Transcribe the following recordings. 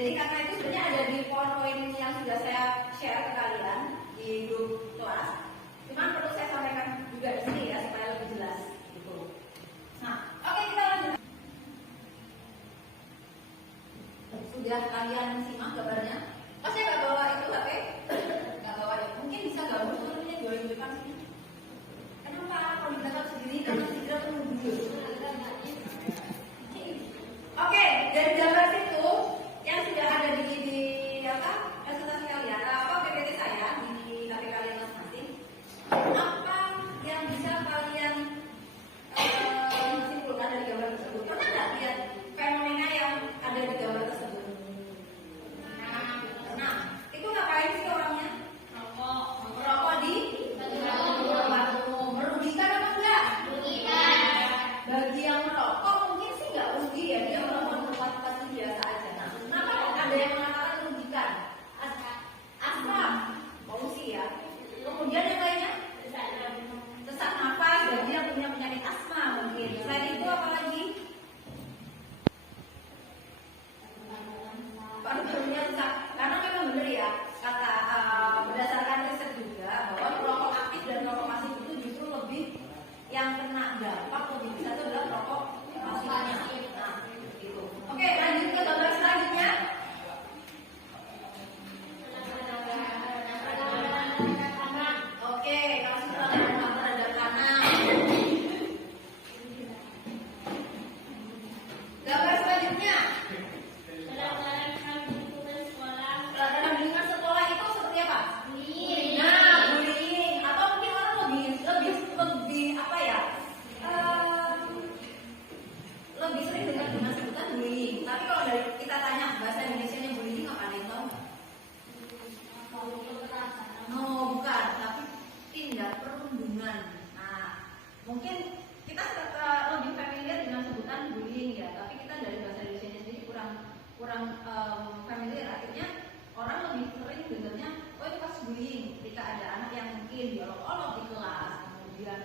Jadi karena itu sebenarnya ada di poin-poin yang sudah saya share ke kalian di grup kelas. Cuman perlu saya sampaikan juga di sini ya supaya lebih jelas gitu. Nah, oke, kita lanjut. Sudah kalian simak gambarnya? Oh, saya nggak bawa itu HP? Nggak bawa ya? Mungkin bisa gabung sebenarnya jualin di depan sini. Kenapa? Kalau di belakang sendiri karena tidak menunggu. Oke, dari gambar itu yang sudah ada di apa presentasi kalian, PPT saya di HP kalian masing-masing. Apa yang bisa kalian simpulkan dari gambar tersebut? Pernah nggak lihat fenomena yang ada di gambar tersebut? Nah, itu ngapain sih orangnya? Merokok di merugikan apa enggak? Bagi yang merokok mungkin sih nggak rugi ya, dia melakukan tempat-tempat biasa aja. Nah, kenapa ada yang mengatakan merugikan? Asam, polusi ya. Kemudian yang lainnya sesak nafas bagi yang punya penyakit asma mungkin. Selain itu apa lagi? Paru-parunya rusak. Karena memang benar ya kata berdasarkan riset juga bahwa perokok aktif dan perokok pasif itu justru lebih yang kena dampak lebih besar itu adalah perokok pasifnya. Nah, gitu. Oke, lanjut ke gambar selanjutnya. Oke, kalau sudah ada kanan. Gambar selanjutnya. Dalam lingkungan sekolah itu seperti apa? Nah, bullying. Atau mungkin orang lebih apa ya? Lebih sering dengar dengan sebutan bullying. Tapi kalau dari kita tanya bahasa Indonesianya bullying apa ada yang tahu? No, bukan. Tapi tindak perundungan. Nah, mungkin kita lebih familiar dengan sebutan bullying ya. Tapi kita dari bahasa Indonesia sendiri kurang familiar. Akhirnya orang lebih sering dengarnya, oh itu pas bullying. Ketika ada anak yang mungkin diolok-olok di kelas, kemudian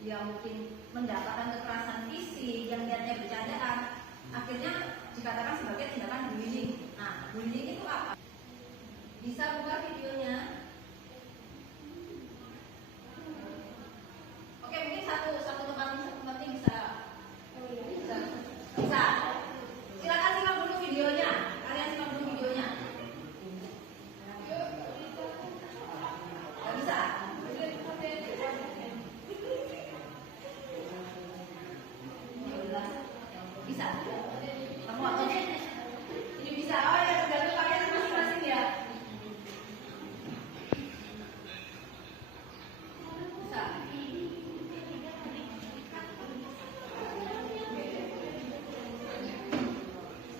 dia mungkin mendapatkan kekerasan fisik yang niatnya bercandaan, akhirnya dikatakan sebagai tindakan bullying. Nah, bullying itu apa? Bisa buka videonya. Oke, mungkin satu tempatnya bisa. Silakan simak dulu videonya. Kalian simak dulu videonya. Gak bisa. Bisa. Kamu apa? Ini bisa. Oh ya, tergantung kalian masing-masing ya. Bisa.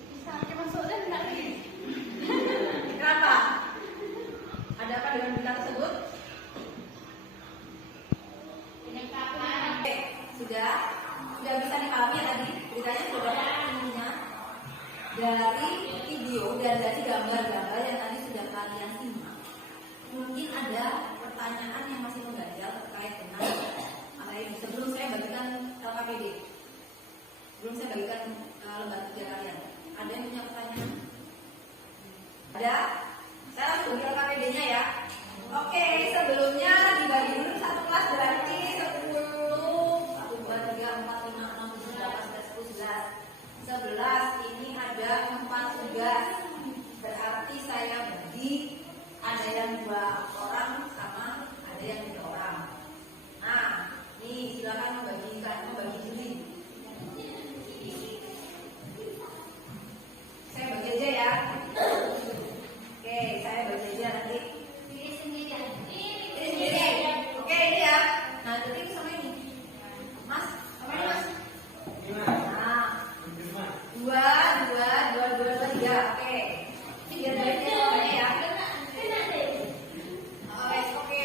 Bisa. Maksudnya benar nih. Kenapa? Ada apa dengan berita tersebut? Oke, sudah bisa dipahami ya tadi beritanya sudah intinya dari video dan dari gambar-gambar yang tadi sudah kalian simak. Mungkin ada pertanyaan yang masih mengganjal terkait dengan apa ini. Sebelum saya bagikan LKPD, sebelum saya bagikan lembar kerja kalian, ada yang punya pertanyaan? Ada? Saya langsung bagi LKPD-nya ya. Oke, sebelumnya dibagi dulu satu kelas berarti 10, 1, 2, 3, 4, 5, 6, 7, 8, 9, 10, 11. Ini ada 4 tugas. Berarti saya bagi ada yang 2 orang sama ada yang 3 orang. Nah, nih silakan membagi juri. Saya bagi aja ya. Oke, saya bagi aja nanti. Ini sendiri. Oke, ini ya. Nah, jadi sama ini. Mas, sama ini Mas. Nah, 2, 3. Oke. Ini biar dari ya. Oke.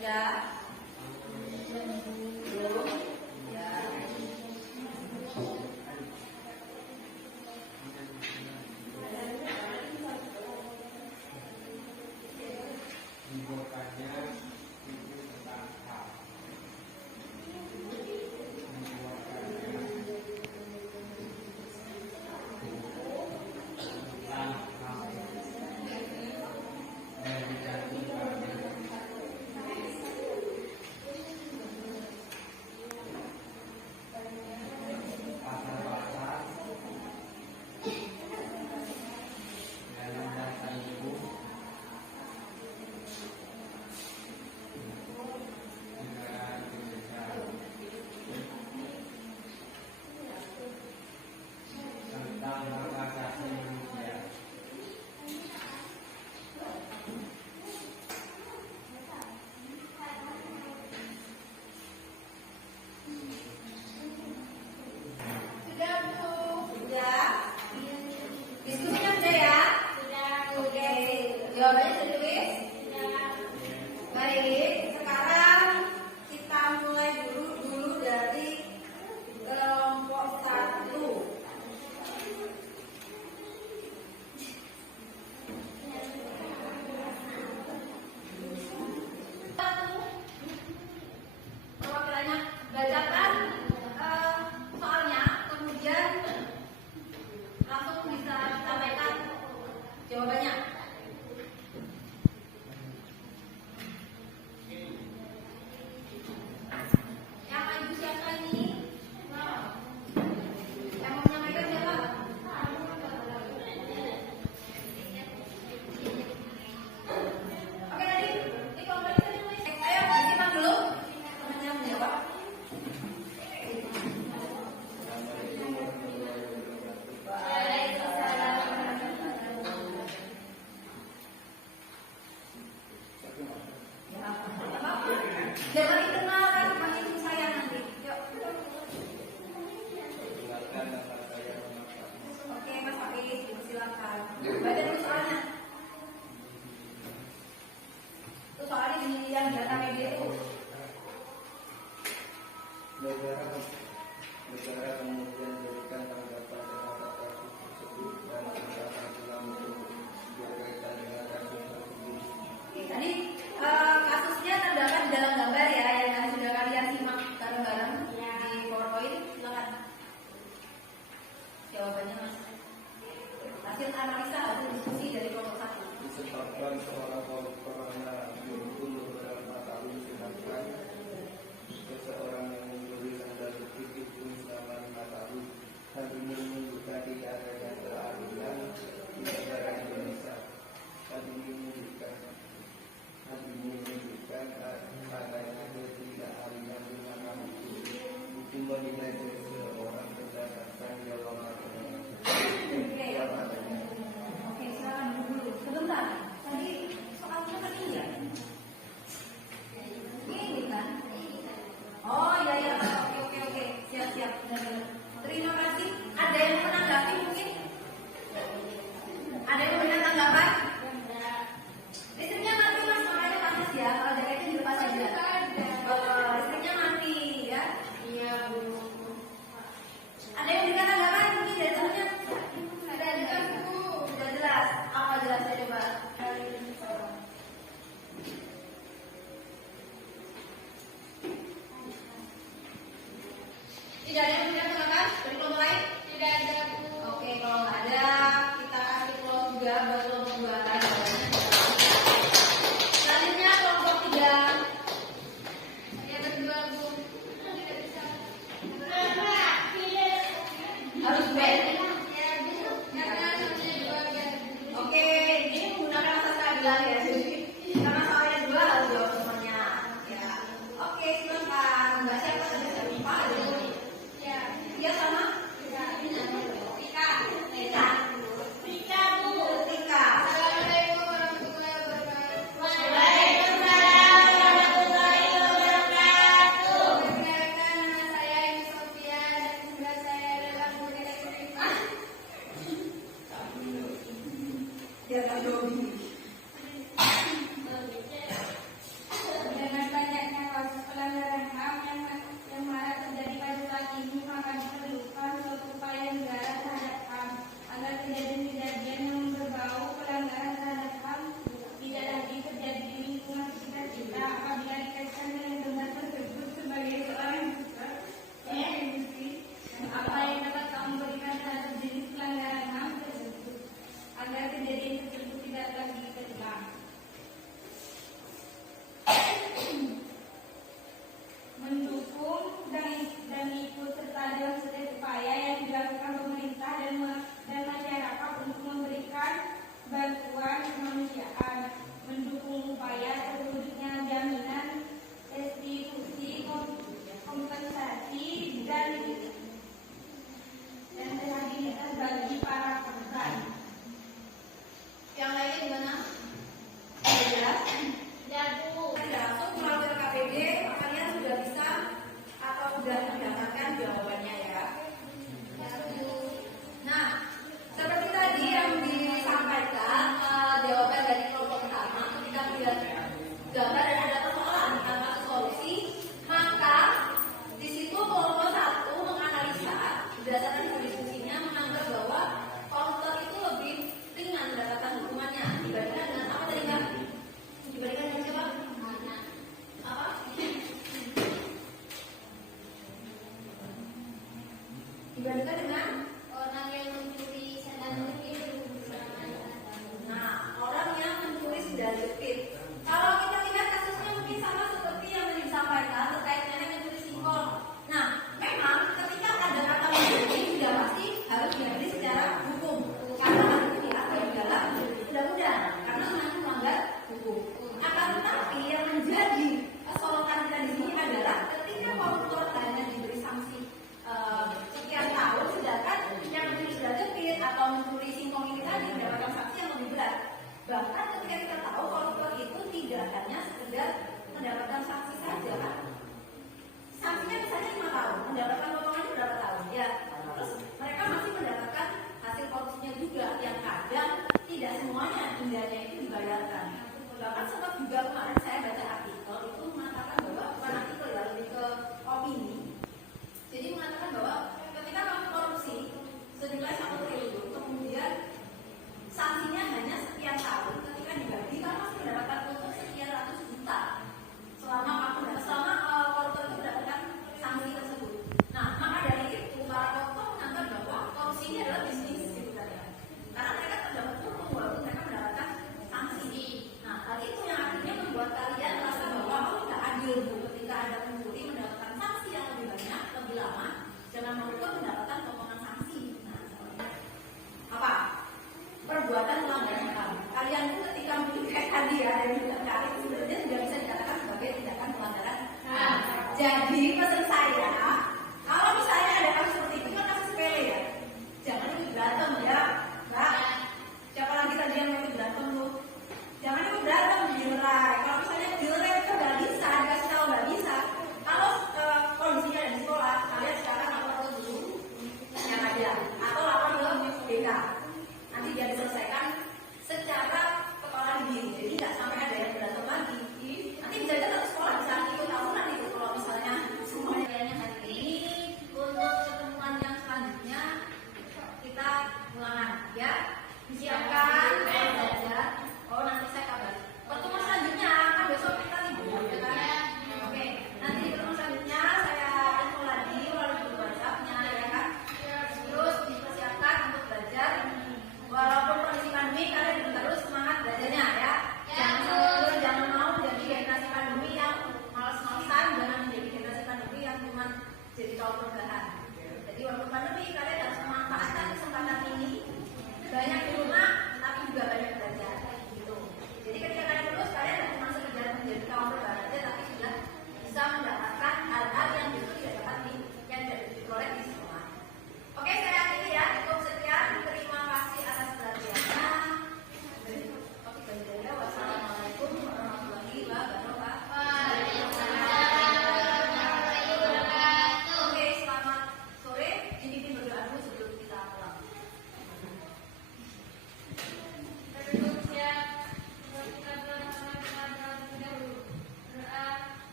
Sudah? Belum? Ya. Diskusinya sudah ya? Oke. Jawabannya sudah tulis? Baik. Sekarang kita mulai dulu dari kelompok 1. Perwakilannya bacakan soalnya, kemudian langsung bisa disampaikan jawabannya. Yang maju siapa ini? Yang mau menyampaikan siapa? Oke, tadi di kelompok ini. Ayo disimak dulu. Temannya menjawab. Jangan dikenal kan, menghitung saya nanti. Yuk. Oke, Mas Hafiz, silakan. Baca dulu soalnya. Itu soalnya di yang data media itu. Negara kemudian memberikan tanggapan terhadap kasus tersebut dan tindakan selanjutnya berkaitan dengan kasus tersebut. Oke, tadi kasusnya terdapat di dalam gambar ya, yang sudah kalian simak bareng-bareng di PowerPoint. Silakan. Jawabannya Mas. Hasil analisa, hasil diskusi dari kelompok 1. Disebabkan seorang korpornya dihukum beberapa tahun, sedangkan seseorang yang memberi tanda petik itu selama 5 tahun. Hal ini menunjukkan tidak adanya keadilan di negara Indonesia. Hal ini menunjukkan adanya ketidakadilan di mana hukum menilai seseorang berdasarkan jawaban. Oke, silakan dulu. Sebentar. Tadi soalnya kan ini ya? Ini kan? Oh iya iya. Oke. Siap. Terima kasih. Ada yang menanggapi mungkin? Ada yang memberikan tanggapan? Listriknya mati Mas, makanya panas ya. Kalau jaketnya dilepas aja. Listriknya mati ya. Iya Bu. Ada yang memberikan tanggapan mungkin dari temannya? Ada jelas Bu. Sudah jelas. Apa jelasnya coba? Tidak ada yang memberikan tanggapan dari kelompok lain? Tidak ada Bu. Oke, kalau nggak ada, kita kasih kelompok 2 buat kelompok 2 kan. Selanjutnya kelompok 3. Yang kedua Bu. Harus band. Oke, ini menggunakan asas keadilan ya. Jadi karena soalnya 2 harus jawab semuanya. Ya. Oke, silakan. Mbak siapa tadi saya lupa. Dia sama? Tika Bu. Tika. Assalamualaikum warahmatullahi wabarakatuh. Waalaikumsalam warahmatullahi wabarakatuh. Perkenalkan, nama saya Ibu Sofia dan tugas saya adalah guru elektronika. Dia tak jawab ini. Dengan dendanya itu dibayarkan. Bahkan sempat juga kemarin saya baca artikel itu mengatakan bahwa bukan artikel ya, lebih ke opini. Jadi mengatakan bahwa ketika kamu korupsi sejumlah